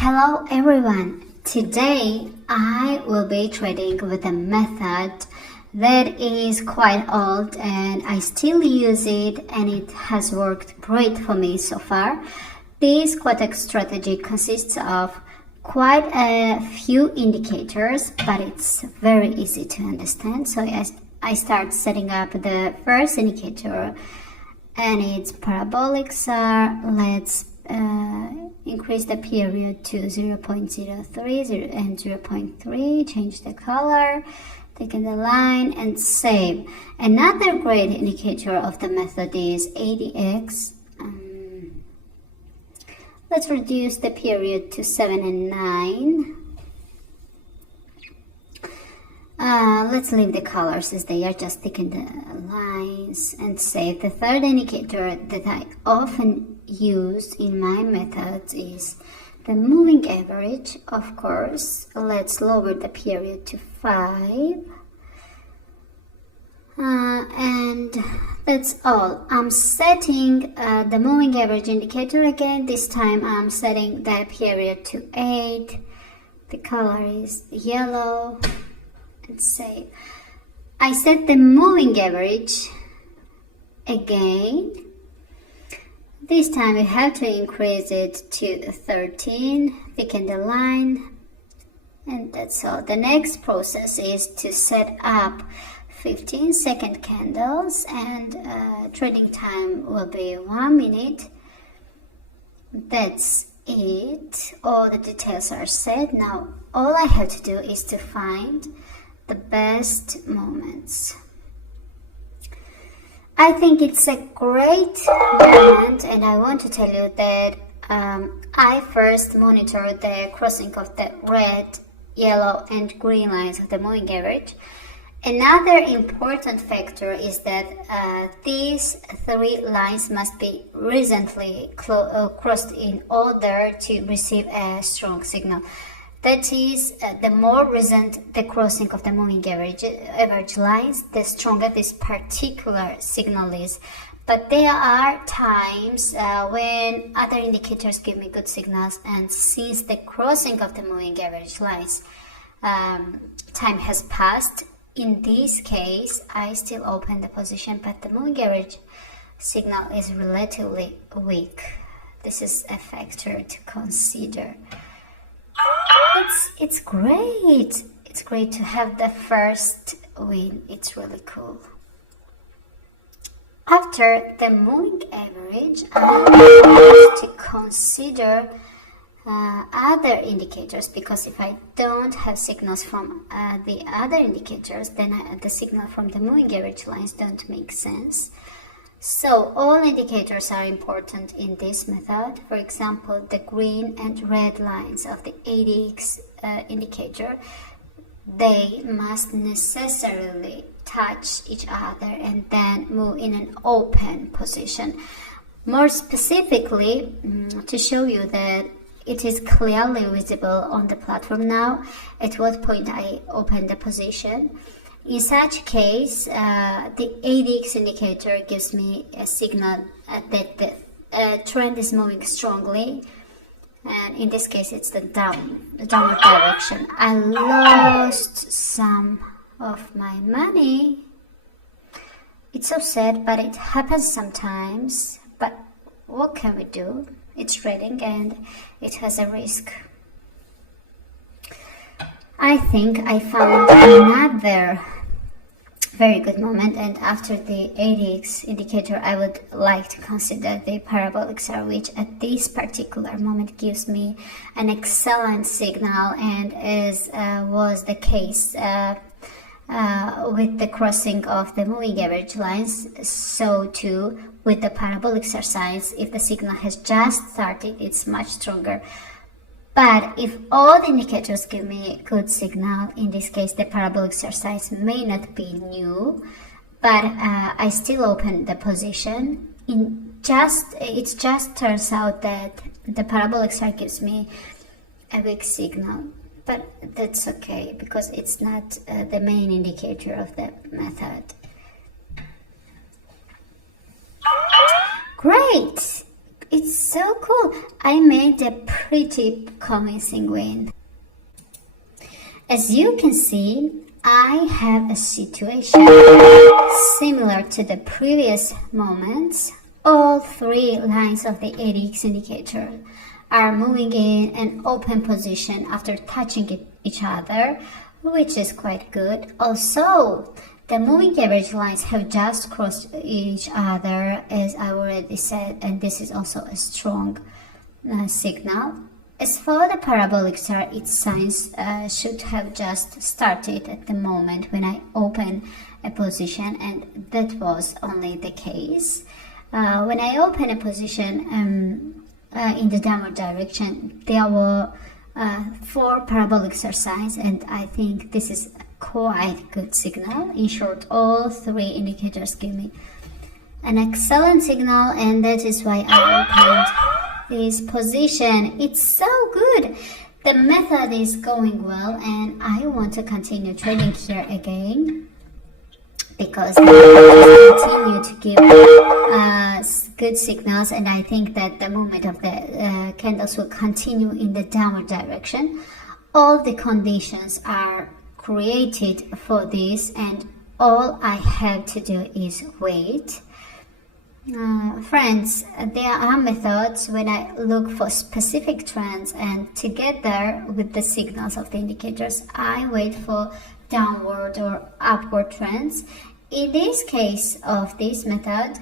Hello everyone, today I will be trading with a method that is quite old and I still use it and it has worked great for me so far. This Quotex strategy consists of quite a few indicators, but it's very easy to understand. So as I start setting up the first indicator and it's Parabolic SAR, let's increase the period to 0.03 and 0.3, change the color, take the line and save. Another great indicator of the method is ADX. Let's reduce the period to 7 and 9. Let's leave the colors as they are, just thicken the lines and save. The third indicator that I often use in my methods is the moving average. Of course, let's lower the period to 5. And that's all. I'm setting the moving average indicator again. This time I'm setting the period to 8. The color is yellow. And save. I set the moving average again. This time we have to increase it to 13, thicken the line, and that's all. The next process is to set up 15-second candles, and trading time will be 1 minute. That's it. All the details are set. Now all I have to do is to find the best moments. I think it's a great moment, and I want to tell you that I first monitor the crossing of the red, yellow and green lines of the moving average. Another important factor is that these three lines must be recently crossed in order to receive a strong signal. That is, the more recent the crossing of the moving average lines, the stronger this particular signal is. But there are times when other indicators give me good signals, and since the crossing of the moving average lines time has passed, in this case I still open the position, but the moving average signal is relatively weak. This is a factor to consider. It's great. It's great to have the first win. It's really cool. After the moving average, I have to consider other indicators, because if I don't have signals from the other indicators, then the signal from the moving average lines don't make sense. So all indicators are important in this method. For example, the green and red lines of the ADX indicator, they must necessarily touch each other and then move in an open position. More specifically, to show you that it is clearly visible on the platform now at what point I open the position. In such case, the ADX indicator gives me a signal that the trend is moving strongly, and in this case it's the downward direction. I lost some of my money. It's so sad, but it happens sometimes. But what can we do? It's trading and it has a risk. I think I found another very good moment, and after the ADX indicator I would like to consider the Parabolic SAR, which at this particular moment gives me an excellent signal, and as was the case with the crossing of the moving average lines, so too with the Parabolic SAR signs. If the signal has just started, it's much stronger. But if all the indicators give me good signal, in this case the Parabolic SAR size may not be new, but I still open the position. It just turns out that the Parabolic SAR gives me a weak signal, but that's okay because it's not the main indicator of the method. Great! It's so cool. I made a pretty convincing win. As you can see, I have a situation similar to the previous moments. All three lines of the ADX indicator are moving in an open position after touching each other, which is quite good. Also, the moving average lines have just crossed each other, as I already said, and this is also a strong signal. As for the parabolic SAR, its signs should have just started at the moment when I opened a position, and that was only the case. When I opened a position in the downward direction, there were 4 parabolic SAR signs, and I think this is quite good signal. In short, all 3 indicators give me an excellent signal, and that is why I opened this position. It's so good. The method is going well, and I want to continue trading here again because it continue to give good signals, and I think that the movement of the candles will continue in the downward direction. All the conditions are created for this, and all I have to do is wait. Friends, there are methods when I look for specific trends, and together with the signals of the indicators, I wait for downward or upward trends. In this case of this method,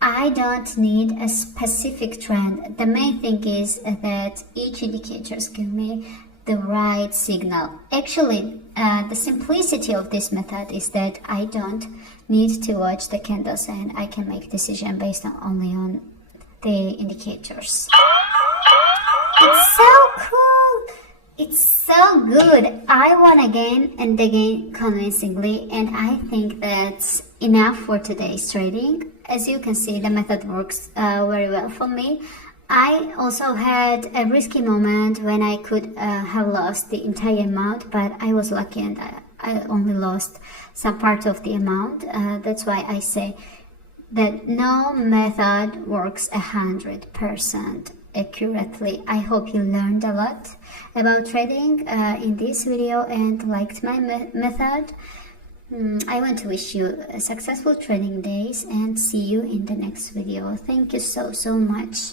I don't need a specific trend. The main thing is that each indicators give me the right signal. Actually, the simplicity of this method is that I don't need to watch the candles, and I can make decision based only on the indicators. It's so cool. It's so good. I won again and again convincingly, and I think that's enough for today's trading. As you can see, the method works very well for me. I also had a risky moment when I could have lost the entire amount, but I was lucky and I only lost some part of the amount. That's why I say that no method works 100% accurately. I hope you learned a lot about trading in this video and liked my method. I want to wish you successful trading days and see you in the next video. Thank you so much.